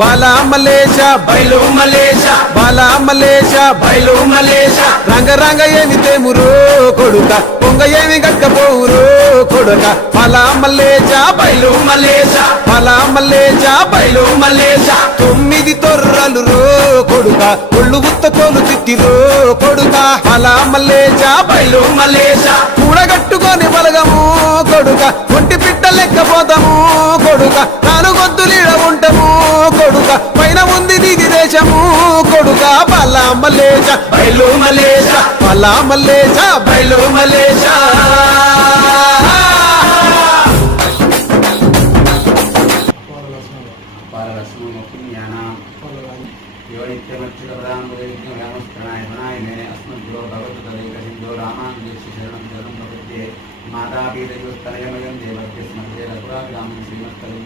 బాలా మలేష బయలు మలేష బాలా మలేష బయలు మలేష రంగ రంగ ఏమి తేమురో కొడుక పొంగ ఏమి గట్టపోవురో కొడుక బాలా మలేష బయలు మలేష బాలా మలేష బయలు మలేష 9 తొర్రలు రో కొడుక ఒళ్ళు గుత్త తోలు తిట్టిరో కొడుక బాలా మలేష బయలు మలేష కూడగట్టుకొని బలగము కొడుక ఒంటి పిట్ట లెక్కపోతాము కొడుక నాలుగొద్దులీడ ఉంటాము కొడుక పైన ఉంది నీది దేశము కొడుక బాలా మలేష బయలు మలేష బాలా మలేష బయలు మలేష మాతాపీతయోస్తనయమయం దేవస్య స్మృతే రఘురాగ్రామం శ్రీమత్కలం